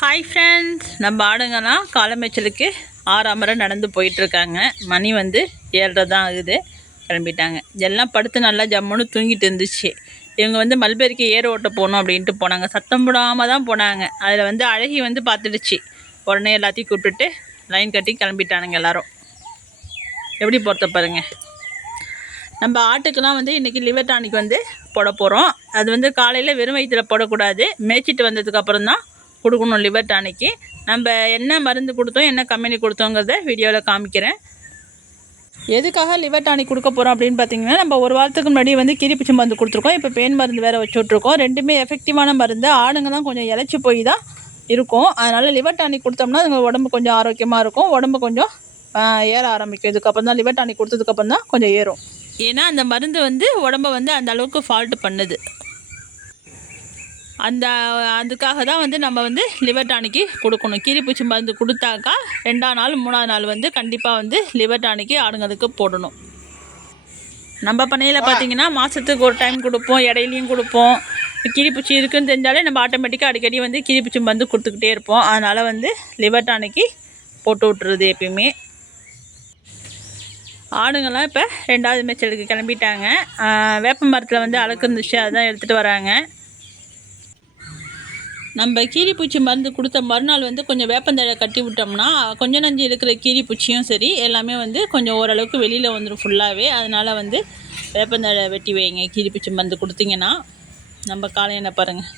Hi friends நம்ம ஆடுங்கன்னா காலமேச்சலுக்கு ஆறாமரை நடந்து போயிட்டுருக்காங்க. மணி வந்து ஏழரை தான் ஆகுது. கிளம்பிட்டாங்க. எல்லாம் படுத்து நல்லா ஜம்முன்னு தூங்கிட்டு இருந்துச்சு. இவங்க வந்து மல்பெருக்கு ஏர் ஓட்ட போகணும் அப்படின்ட்டு போனாங்க. சத்தம் போடாமல் தான் போனாங்க. அதில் வந்து அழகி வந்து பார்த்துடுச்சு. உடனே எல்லாத்தையும் கூப்பிட்டுட்டு லைன் கட்டி கிளம்பிட்டானுங்க எல்லாரும். எப்படி பொறுத்த பாருங்கள் நம்ம ஆட்டுக்கெல்லாம் வந்து இன்றைக்கி லிவர் டானிக் வந்து போட போகிறோம் அது வந்து காலையில் வெறும் வயிற்றில் போடக்கூடாது. மேய்ச்சிட்டு வந்ததுக்கப்புறம் தான் கொடுக்கணும் லிவர் டானிக்கு நம்ம என்ன மருந்து கொடுத்தோம் என்ன கம்பெனி கொடுத்தோங்கிறத வீடியோவில் காமிக்கிறேன். எதுக்காக லிவர் டானிக் கொடுக்க போகிறோம் அப்படின்னு பார்த்தீங்கன்னா நம்ம ஒரு வாரத்துக்கு முன்னாடி வந்து கிரிப்பிச்சி மருந்து கொடுத்துருக்கோம். இப்போ பேன் மருந்து வேறு வச்சு விட்ருக்கோம் ரெண்டுமே எஃபெக்டிவான மருந்து. ஆடுங்க தான் கொஞ்சம் இழைச்சி போய் தான் இருக்கும். அதனால் லிவர் டானிக் கொடுத்தோம்னா அதுங்க உடம்பு கொஞ்சம் ஆரோக்கியமாக இருக்கும். உடம்பு கொஞ்சம் ஏற ஆரம்பிக்கும் இதுக்கப்புறம் தான் லிவர் டானிக் கொடுத்ததுக்கப்புறம் தான் கொஞ்சம் ஏறும். ஏன்னா அந்த மருந்து வந்து உடம்ப வந்து அந்த அளவுக்கு ஃபால்ட் பண்ணுது. அந்த அதுக்காக தான் வந்து நம்ம வந்து லிவர் டானிக்கு கொடுக்கணும். கீரிப்பூச்சி மருந்து கொடுத்தாக்கா ரெண்டாம் நாள் மூணாவது நாள் வந்து கண்டிப்பாக வந்து லிவர் டானிக்கு ஆடுங்களுக்கு போடணும். நம்ம பண்ணையில் பார்த்தீங்கன்னா மாதத்துக்கு ஒரு டைம் கொடுப்போம் இடையிலையும் கொடுப்போம். கீரிப்பூச்சி இருக்குன்னு தெரிஞ்சாலே நம்ம ஆட்டோமேட்டிக்காக அடிக்கடி வந்து கீரிப்பூச்சி மருந்து கொடுத்துக்கிட்டே இருப்போம். அதனால் வந்து லிவர் டானிக்கு போட்டு விட்டுறது எப்பயுமே. ஆடுங்கள்லாம் இப்போ ரெண்டாவது மேய்ச்சலுக்கு கிளம்பிட்டாங்க. வேப்ப மரத்தில் வந்து அழுக்கு இருந்துச்சு அதான் எடுத்துகிட்டு வராங்க. நம்ம கீரிப்பூச்சி மருந்து கொடுத்த மறுநாள் வந்து கொஞ்சம் வேப்பந்தழை கட்டி விட்டோம்னா கொஞ்சம் நஞ்சு இருக்கிற கீரிப்பூச்சியும் சரி எல்லாமே வந்து கொஞ்சம் ஓரளவுக்கு வெளியில் வந்துடும் ஃபுல்லாகவே அதனால் வந்து வேப்பந்தழை வெட்டி வைங்க கீரிப்பூச்சி மருந்து கொடுத்தீங்கன்னா நம்ம காலையில் பாருங்கள்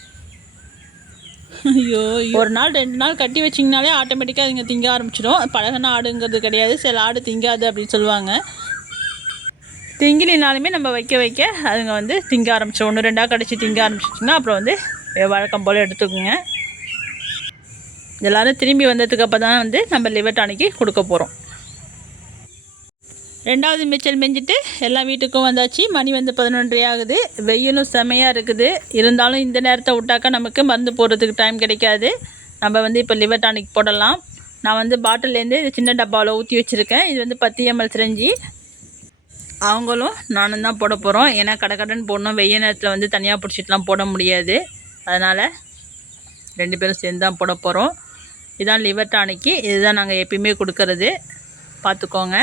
ஐயோ ஒரு நாள் ரெண்டு நாள் கட்டி வச்சிங்கனாலே ஆட்டோமேட்டிக்காக அதுங்க திங்க ஆரம்பிச்சிடும் பழகின ஆடுங்கிறது கிடையாது. சில ஆடு திங்காது அப்படின்னு சொல்லுவாங்க. திங்கிலினாலுமே நம்ம வைக்க வைக்க அதுங்க வந்து திங்க ஆரம்பிச்சிடும் ஒன்று ரெண்டாக கடிச்சு திங்க ஆரம்பிச்சிச்சிங்கன்னா அப்புறம் வந்து வழக்கம் போல் எடுத்துக்கோங்க. எல்லோரும் திரும்பி வந்ததுக்கு அப்போ தான் வந்து நம்ம லிவர் டானிக்கு கொடுக்க போகிறோம் ரெண்டாவது மேய்ச்சல் மெஞ்சிட்டு எல்லா வீட்டுக்கும் வந்தாச்சு. மணி வந்து பதினொன்றே ஆகுது. வெயிலும் செமையாக இருக்குது. இருந்தாலும் இந்த நேரத்தை விட்டாக்கா நமக்கு மருந்து போடுறதுக்கு டைம் கிடைக்காது. நம்ம வந்து இப்போ லிவர் டானிக் போடலாம். நான் வந்து பாட்டிலேருந்து இது சின்ன டப்பாவில் ஊற்றி வச்சுருக்கேன். இது வந்து பத்து எம்எல் சிரஞ்சி. அவங்களும் நானும் தான் போட போகிறோம் ஏன்னா கடை கடன் போடணும். வெய்ய நேரத்தில் வந்து தனியாக பிடிச்சிட்டுலாம் போட முடியாது. அதனால் ரெண்டு பேரும் சேர்ந்து தான் போட போகிறோம் இதான் லிவர் டானிக்கு இதுதான் நாங்கள் எப்பயுமே கொடுக்கறது. பார்த்துக்கோங்க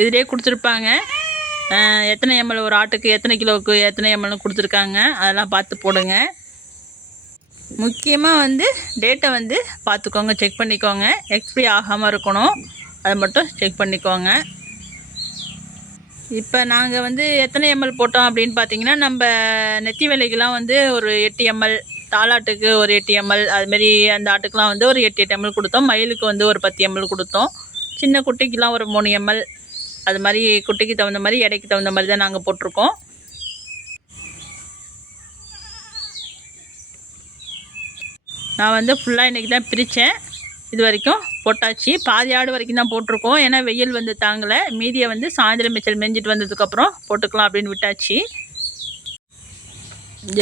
இதிலே கொடுத்துருப்பாங்க. எத்தனை எம்எல் ஒரு ஆட்டுக்கு எத்தனை கிலோவுக்கு எத்தனை எம்எல்னு கொடுத்துருக்காங்க. அதெல்லாம் பார்த்து போடுங்க. முக்கியமாக வந்து டேட்டை வந்து பார்த்துக்கோங்க செக் பண்ணிக்கோங்க. எக்ஸ்பிரி ஆகாமல் இருக்கணும். அதை மட்டும் செக் பண்ணிக்கோங்க. இப்போ நாங்கள் வந்து எத்தனை எம்எல் போட்டோம் அப்படின்னு பார்த்தீங்கன்னா நம்ம நெத்தி வேலைக்கெலாம் வந்து ஒரு எட்டு எம்எல் தாலாட்டுக்கு ஒரு எட்டு எம்எல் அதுமாரி அந்த ஆட்டுக்கெலாம் வந்து ஒரு எட்டு எட்டு எம்எல் கொடுத்தோம். மயிலுக்கு வந்து ஒரு பத்து எம்எல் கொடுத்தோம். சின்ன குட்டிக்கெலாம் ஒரு மூணு எம்எல் அது மாதிரி குட்டிக்கு தகுந்த மாதிரி எடைக்கு தகுந்த மாதிரி தான் நாங்கள் போட்டிருக்கோம். நான் வந்து ஃபுல்லாக இன்றைக்கி தான் பிரித்தேன் இது வரைக்கும் போட்டாச்சு. பாதி ஆடு வரைக்கும் தான் போட்டிருக்கோம். ஏன்னா வெயில் வந்து தாங்கலை. மீதியை வந்து சாயந்தரம் மிச்சல் மெஞ்சிட்டு வந்ததுக்கப்புறம் போட்டுக்கலாம் அப்படின்னு விட்டாச்சு.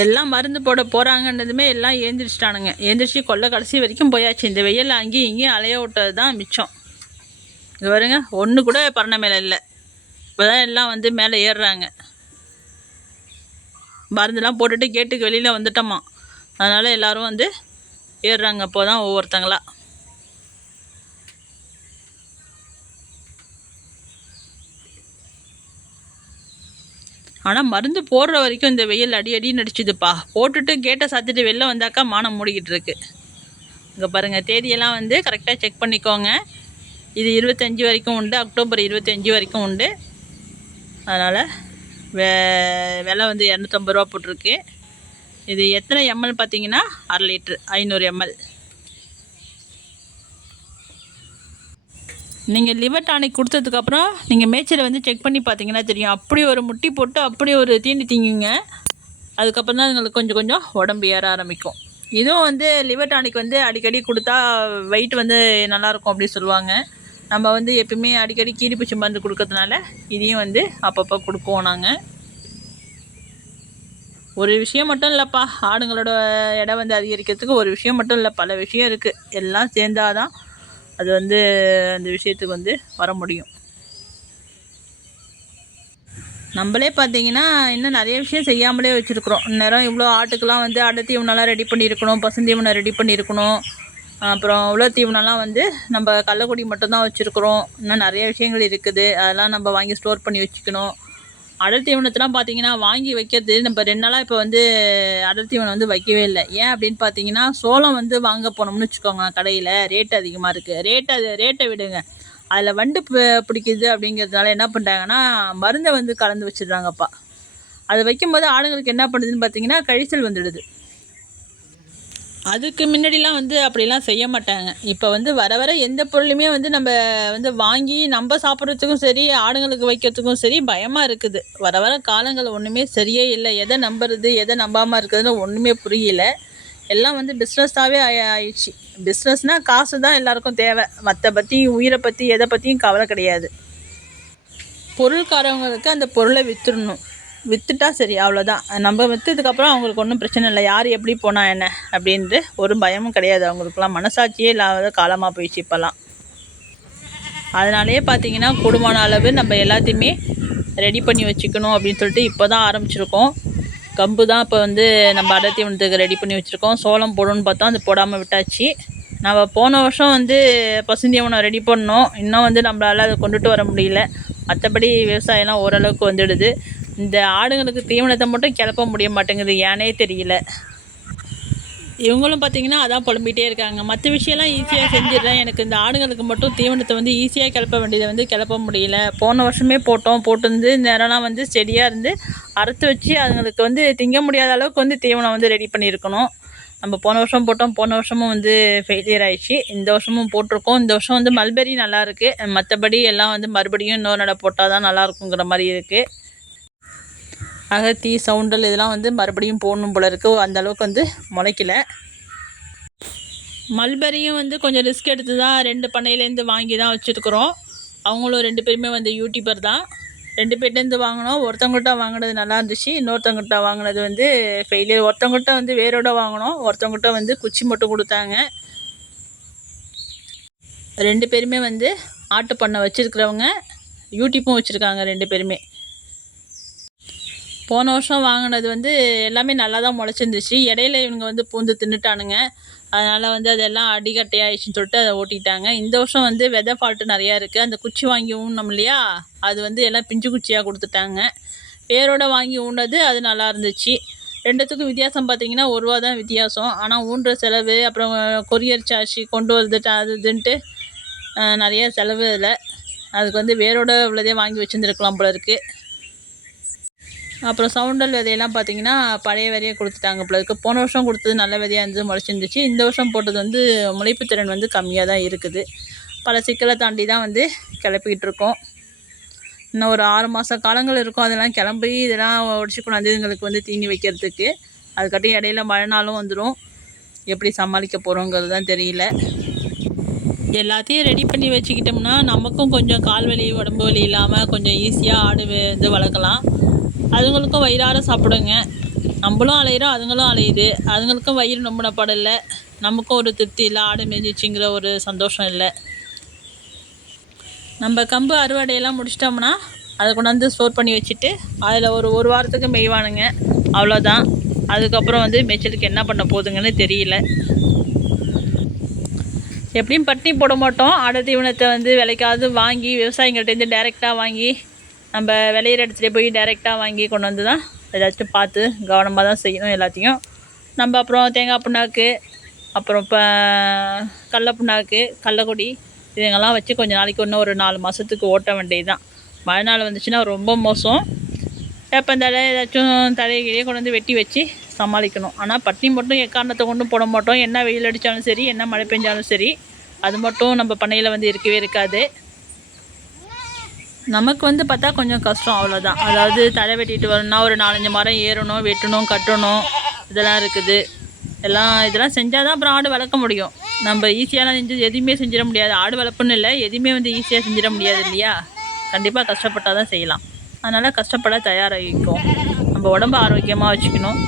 எல்லாம் மருந்து போட போகிறாங்கன்றதுமே எல்லாம் ஏந்திரிச்சிட்டானுங்க. ஏந்திரிச்சு கொல்லை கடைசி வரைக்கும் போயாச்சு. இந்த வெயில் அங்கேயும் இங்கேயும் அலைய விட்டது தான் மிச்சம். இது வருங்க ஒன்று கூட பரண மேலே இல்லை. இப்போ தான் எல்லாம் வந்து மேலே ஏறுறாங்க. மருந்துலாம் போட்டுட்டு கேட்டுக்கு வெளியில் வந்துட்டோமா. அதனால் எல்லோரும் வந்து ஏறுறாங்க. அப்போ தான் ஒவ்வொருத்தங்களா. ஆனால் மருந்து போடுற வரைக்கும் இந்த வெயில் அடி அடி நடிச்சுதுப்பா போட்டுட்டு கேட்டை சாத்திட்டு வெளில வந்தாக்கா மானம் மூடிக்கிட்டு இருக்கு. இங்கே பாருங்கள் தேதியெல்லாம் வந்து கரெக்டாக செக் பண்ணிக்கோங்க. இது இருபத்தஞ்சி வரைக்கும் உண்டு அக்டோபர் இருபத்தஞ்சி வரைக்கும் உண்டு. அதனால் வே விலை வந்து இரநூத்தம்பது ரூபா போட்டிருக்கு. இது எத்தனை எம்எல் பார்த்தீங்கன்னா அரை லிட்ரு ஐநூறு எம்எல் நீங்கள் லிவர் டானிக் கொடுத்ததுக்கப்புறம் நீங்கள் மேய்ச்சலை வந்து செக் பண்ணி பார்த்தீங்கன்னா தெரியும். அப்படி ஒரு முட்டி போட்டு அப்படி ஒரு தீனி திங்குங்க. அதுக்கப்புறம் தான் உங்களுக்கு கொஞ்சம் கொஞ்சம் உடம்பு ஏற ஆரம்பிக்கும். இதுவும் வந்து லிவர் டானிக் வந்து அடிக்கடி கொடுத்தா வெயிட் வந்து நல்லாயிருக்கும் அப்படின்னு சொல்லுவாங்க. நம்ம வந்து எப்பயுமே அடிக்கடி கீரிப்பூச்சி மருந்து கொடுக்கறதுனால இதையும் வந்து அப்பப்போ கொடுப்போம் நாங்கள் ஒரு விஷயம் மட்டும் இல்லைப்பா. ஆடுங்களோட எடை வந்து அதிகரிக்கிறதுக்கு ஒரு விஷயம் மட்டும் இல்லை பல விஷயம் இருக்குது எல்லாம் சேர்ந்தாதான் அது வந்து அந்த விஷயத்துக்கு வந்து வர முடியும். நம்மளே பார்த்தீங்கன்னா இன்னும் நிறைய விஷயம் செய்யாமலே வச்சுருக்குறோம். இந்நேரம் இவ்வளோ ஆட்டுக்கெலாம் வந்து அடை தீவனம்லாம் ரெடி பண்ணியிருக்கணும் பசுந்தீவனம் ரெடி பண்ணியிருக்கணும். அப்புறம் உலக தீவனம்லாம் வந்து நம்ம கள்ளக்குடி மட்டும்தான் வச்சுருக்குறோம். இன்னும் நிறைய விஷயங்கள் இருக்குது. அதெல்லாம் நம்ம வாங்கி ஸ்டோர் பண்ணி வச்சுக்கணும். அடல் தீவனத்தெலாம் பார்த்தீங்கன்னா வாங்கி வைக்கிறது நம்ம ரெண்டு நாளாக இப்போ வந்து அடல் தீவனம் வந்து வைக்கவே இல்லை. ஏன் அப்படின்னு பார்த்தீங்கன்னா சோளம் வந்து வாங்க போனோம்னு வச்சுக்கோங்க கடையில். ரேட் அதிகமாக இருக்குது ரேட் அது ரேட்டை விடுங்க. அதில் வண்டு பி- பிடிக்குது அப்படிங்கிறதுனால என்ன பண்ணுறாங்கன்னா மருந்தை வந்து கலந்து வச்சிடுறாங்கப்பா. அது வைக்கும்போது ஆடுங்களுக்கு என்ன பண்ணுதுன்னு பார்த்தீங்கன்னா கழிச்சல் வந்துடுது. அதுக்கு முன்னாடிலாம் வந்து அப்படிலாம் செய்ய மாட்டாங்க. இப்போ வந்து வர வர எந்த பொருளுமே வந்து நம்ம வந்து வாங்கி நம்ம சாப்பிட்றதுக்கும் சரி ஆடுங்களுக்கு வைக்கிறதுக்கும் சரி பயமாக இருக்குது. வர வர காலங்கள் ஒன்றுமே சரியே இல்லை. எதை நம்புறது எதை நம்பாமல் இருக்குதுன்னு ஒன்றுமே புரியல. எல்லாம் வந்து பிஸ்னஸாகவே ஆயிடுச்சு. பிஸ்னஸ்னால் காசு தான் எல்லாருக்கும் தேவை. மற்ற பற்றி உயிரை பற்றி எதை பற்றியும் கவலை கிடையாது. பொருள்காரவங்களுக்கு அந்த பொருளை விற்றுடணும் விற்றுட்டா சரி அவ்வளோதான் நம்ம விற்றதுக்கப்புறம் அவங்களுக்கு ஒன்றும் பிரச்சனை இல்லை. யார் எப்படி போனால் என்ன அப்படின்ட்டு ஒரு பயமும் கிடையாது. அவங்களுக்குலாம் மனசாட்சியே இல்லாத காலமாக போயிடுச்சு இப்போல்லாம். அதனாலேயே பார்த்தீங்கன்னா கூடுமான அளவு நம்ம எல்லாத்தையுமே ரெடி பண்ணி வச்சுக்கணும் அப்படின்னு சொல்லிட்டு இப்போ தான் ஆரம்பிச்சிருக்கோம். கம்பு தான் இப்போ வந்து நம்ம அடர்த்தி ஒன்றுக்கு ரெடி பண்ணி வச்சுருக்கோம். சோளம் போடணும்னு பார்த்தோம் அது போடாமல் விட்டாச்சு. நம்ம போன வருஷம் வந்து பசுந்தீவனம் ரெடி பண்ணோம். இன்னும் வந்து நம்மளால் அதை கொண்டுட்டு வர முடியல. மற்றபடி விவசாயம்லாம் ஓரளவுக்கு வந்துடுது. இந்த ஆடுங்களுக்கு தீவனத்தை மட்டும் கிளப்ப முடிய மாட்டேங்குது ஏனே தெரியல. இவங்களும் பார்த்தீங்கன்னா அதான் புலம்பிகிட்டே இருக்காங்க. மற்ற விஷயம்லாம் ஈஸியாக செஞ்சிடறேன். எனக்கு இந்த ஆடுங்களுக்கு மட்டும் தீவனத்தை வந்து ஈஸியாக கிளப்ப வேண்டியதை வந்து கிளப்ப முடியல. போன வருஷமே போட்டோம். போட்டிருந்து நேரம்லாம் வந்து செடியாக இருந்து அறுத்து வச்சு அதுங்களுக்கு வந்து திங்க முடியாத அளவுக்கு வந்து தீவனம் வந்து ரெடி பண்ணியிருக்கணும். நம்ம போன வருஷம் போட்டோம். போன வருஷமும் வந்து ஃபெயிலியர் ஆயிடுச்சு. இந்த வருஷமும் போட்டிருக்கோம். இந்த வருஷம் வந்து மல்பெரி நல்லாருக்கு மற்றபடி எல்லாம் வந்து மறுபடியும் இன்னொரு நட போட்டால் தான் நல்லா இருக்குங்கிற மாதிரி இருக்குது அகத்தி சவுண்டல் இதெல்லாம் வந்து மறுபடியும் போடணும் போல இருக்குது அந்த அளவுக்கு வந்து முளைக்கல. மல்பெரியும் வந்து கொஞ்சம் ரிஸ்க் எடுத்து தான் ரெண்டு பண்ணையிலேருந்து வாங்கி தான் வச்சுருக்குறோம். அவங்களும் ரெண்டு பேருமே வந்து யூடியூபர் தான். ரெண்டு பேர்ட்டேருந்து வாங்கினோம். ஒருத்தவங்கிட்ட வாங்கினது நல்லா இருந்துச்சு. இன்னொருத்தவங்ககிட்ட வாங்கினது வந்து ஃபெயிலியர் ஒருத்தவங்ககிட்ட வந்து வேரோட வாங்கினோம். ஒருத்தவங்ககிட்ட வந்து குச்சி மட்டும் கொடுத்தாங்க. ரெண்டு பேருமே வந்து ஆட்டு பண்ணை வச்சுருக்கிறவங்க. யூடியூப்பும் வச்சுருக்காங்க ரெண்டு பேருமே. போன வருஷம் வாங்கினது வந்து எல்லாமே நல்லா தான் முளைச்சிருந்துச்சு. இடையில இவங்க வந்து பூந்து தின்னுட்டானுங்க. அதனால் வந்து அதெல்லாம் அடிக்கட்டையாயிடுச்சுன்னு சொல்லிட்டு அதை ஓட்டிட்டாங்க. இந்த வருஷம் வந்து வெதை ஃபால்ட்டு நிறையா இருக்குது அந்த குச்சி வாங்கி ஊனோம் இல்லையா? அது வந்து எல்லாம் பிஞ்சு குச்சியாக கொடுத்துட்டாங்க. வேரோட வாங்கி ஊனது அது நல்லா இருந்துச்சு. ரெண்டுத்துக்கும் வித்தியாசம் பார்த்தீங்கன்னா ஒரு ரூபா தான் வித்தியாசம். ஆனால் ஊன்ற செலவு அப்புறம் கொரியர் சார்ஜ் கொண்டு வரது அது இதுன்ட்டு நிறையா நிறைய செலவு இதில் அதுக்கு வந்து வேரோட உள்ளதே வாங்கி வச்சுருந்துருக்கலாம் போல இருக்குது அப்புறம் சவுண்டல் விதையெல்லாம் பார்த்தீங்கன்னா பழைய விதையை கொடுத்துட்டாங்க போல இருக்கு. போன வருஷம் கொடுத்தது நல்ல விதையாக இருந்து முளைச்சிருந்துச்சு. இந்த வருஷம் போட்டது வந்து முளைப்பு திறன் வந்து கம்மியாக தான் இருக்குது. பல சிக்கலை தாண்டி தான் வந்து கிளப்பிக்கிட்டு இருக்கோம். இன்னும் ஒரு ஆறு மாத காலங்கள் இருக்கும். அதெல்லாம் கிளம்பி இதெல்லாம் உடச்சி கொண்டாந்து இதுங்களுக்கு வந்து தீனி வைக்கிறதுக்கு. அதுக்காட்டி இடையில மழை நாளும் வந்துடும் எப்படி சமாளிக்க போகிறோங்கிறது தான் தெரியல. எல்லாத்தையும் ரெடி பண்ணி வச்சுக்கிட்டோம்னா நமக்கும் கொஞ்சம் கால் வலி உடம்பு வலி இல்லாமல் கொஞ்சம் ஈஸியாக ஆடு வந்து வளர்க்கலாம். அதுங்களுக்கும் வயிறார சாப்பிடுங்க. நம்மளும் அலையிறோம் அதுங்களும் அலையுது. அதுங்களுக்கும் வயிறு நம்பினப்படம் இல்லை நமக்கும் ஒரு திருப்தி இல்லை ஆடு மேஞ்சிச்சுங்கிற ஒரு சந்தோஷம் இல்லை. நம்ம கம்பு அறுவடையெல்லாம் முடிச்சிட்டோம்னா அதை கொண்டாந்து ஸ்டோர் பண்ணி வச்சுட்டு அதில் ஒரு ஒரு வாரத்துக்கு மெய்வானுங்க. அவ்வளோதான். அதுக்கப்புறம் வந்து மேய்ச்சலுக்கு என்ன பண்ண போகுதுங்கன்னு தெரியல. எப்படியும் பட்டினி போட மாட்டோம். ஆடு தீவனத்தை வந்து விலைக்காவது வாங்கி விவசாயிங்கள்ட்டேருந்து டைரெக்டாக வாங்கி நம்ம விளையிற இடத்துல போய் டைரெக்டாக வாங்கி கொண்டு வந்து தான் ஏதாச்சும் பார்த்து கவனமாக தான் செய்யணும் எல்லாத்தையும். நம்ம அப்புறம் தேங்காய் புண்ணாக்கு அப்புறம் இப்போ கடல புண்ணாக்கு கடலக்கொடி இதுங்கெல்லாம் வச்சு கொஞ்சம் நாளைக்கு இன்னும் ஒரு நாலு மாதத்துக்கு ஓட்ட வேண்டியது தான் மழை நாள் வந்துச்சுன்னா ரொம்ப மோசம். வேப்பந்தழை ஏதாச்சும் தலைகிழியே கொண்டு வந்து வெட்டி வச்சு சமாளிக்கணும். ஆனால் பட்டினி மட்டும் எக்காரணத்தை கொண்டும் போட மாட்டோம். என்ன வெயில் அடித்தாலும் சரி என்ன மழை பெஞ்சாலும் சரி அது மட்டும் நம்ம பண்ணையில் வந்து இருக்கவே இருக்காது. நமக்கு வந்து பார்த்தா கொஞ்சம் கஷ்டம் அவ்வளோதான் அதாவது தழை வெட்டிட்டு வரணும்னா ஒரு நாலஞ்சு மரம் ஏறணும் வெட்டணும் கட்டணும் இதெல்லாம் இருக்குது. எல்லாம் இதெல்லாம் செஞ்சால் தான் அப்புறம் ஆடு வளர்க்க முடியும். நம்ம ஈஸியாலாம் செஞ்சு எதுவுமே செஞ்சிட முடியாது. ஆடு வளர்ப்புன்னு இல்லை எதுவுமே வந்து ஈஸியாக செஞ்சிட முடியாது இல்லையா? கண்டிப்பாக கஷ்டப்பட்டால் தான் செய்யலாம். அதனால் கஷ்டப்பட தயாராகிக்கும் நம்ம உடம்ப ஆரோக்கியமாக வச்சுக்கணும்.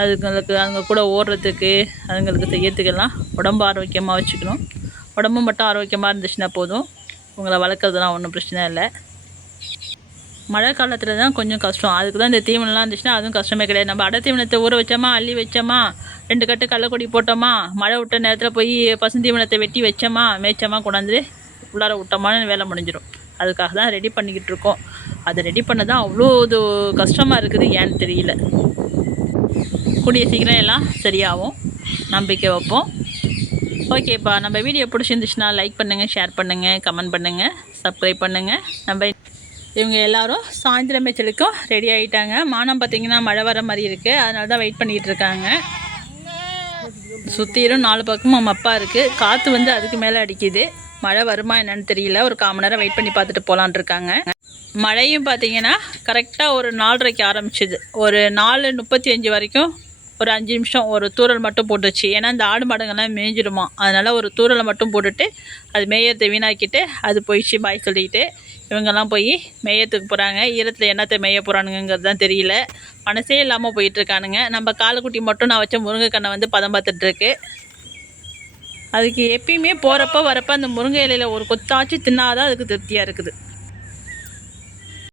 அதுங்களுக்கு அவங்க கூட ஓடுறதுக்கு அதுங்களுக்கு செய்யறதுக்கெல்லாம் உடம்பு ஆரோக்கியமாக வச்சுக்கணும். உடம்பு மட்டும் ஆரோக்கியமாக இருந்துச்சுன்னா போதும். உங்களை வளர்க்குறதுலாம் ஒன்றும் பிரச்சனை இல்லை. மழை காலத்தில் தான் கொஞ்சம் கஷ்டம். அதுக்கு தான் இந்த தீவனம்லாம் இருந்துச்சுன்னா அதுவும் கஷ்டமே கிடையாது. நம்ம அடை தீவனத்தை ஊற வச்சோமா அள்ளி வச்சோமா ரெண்டு கட்டு கடலக்கொடி போட்டோமா மழை விட்ட நேரத்தில் போய் பசுந்தீவனத்தை வெட்டி வச்சோமா மேய்ச்சோமா கொண்டாந்து உள்ளார விட்டோமான்னு வேலை முடிஞ்சிடும் அதுக்காக தான் ரெடி பண்ணிக்கிட்டு இருக்கோம். அதை ரெடி பண்ண தான் அவ்வளோ இது கஷ்டமாக இருக்குது ஏன்னு தெரியல. கூடிய சீக்கிரம் எல்லாம் சரியாகும். நம்பிக்கை வைப்போம். ஓகேப்பா. நம்ம வீடியோ பிடிச்சிருந்துச்சுன்னா லைக் பண்ணுங்கள் ஷேர் பண்ணுங்கள் கமெண்ட் பண்ணுங்கள் சப்ஸ்கிரைப் பண்ணுங்கள் நம்ம இவங்க எல்லாரும் சாயந்தரம் செலுக்கும் ரெடி ஆகிட்டாங்க மானம் பார்த்தீங்கன்னா மழை வர மாதிரி இருக்குது அதனால தான் வெயிட் பண்ணிகிட்டு இருக்காங்க. சுற்றிலும் நாலு பக்கமும் மப்பா இருக்குது காற்று வந்து அதுக்கு மேலே அடிக்குது. மழை வருமா என்னன்னு தெரியல. ஒரு கால் மணி நேரம் வெயிட் பண்ணி பார்த்துட்டு போகலான் இருக்காங்க. மழையும் பார்த்தீங்கன்னா கரெக்டாக ஒரு நாலரைக்கு ஆரம்பிச்சிது. ஒரு நாலு முப்பத்தி அஞ்சு வரைக்கும் ஒரு அஞ்சு நிமிஷம் ஒரு தூரல் மட்டும் போட்டுச்சு. ஏன்னா இந்த ஆடு மாடுங்கள்லாம் மேய்ஞ்சிடுமா அதனால் ஒரு தூரலை மட்டும் போட்டுட்டு அது மேயத்தை வீணாக்கிட்டு அது போயிடுச்சு பாய் சொல்லிக்கிட்டு இவங்கெல்லாம் போய் மேயத்துக்கு போகிறாங்க ஈரத்தில் என்னத்தை மேய போகிறானுங்கிறது தான் தெரியல. மனசே இல்லாமல் போயிட்டுருக்கானுங்க. நம்ம காலக்குட்டி மட்டும் நான் வச்ச முருங்கைக்கண்ணை வந்து பதம் பார்த்துட்ருக்கு அதுக்கு எப்பயுமே போகிறப்ப வரப்போ அந்த முருங்கை இலையில ஒரு கொத்தாச்சு தின்னாதான் அதுக்கு திருப்தியாக இருக்குது.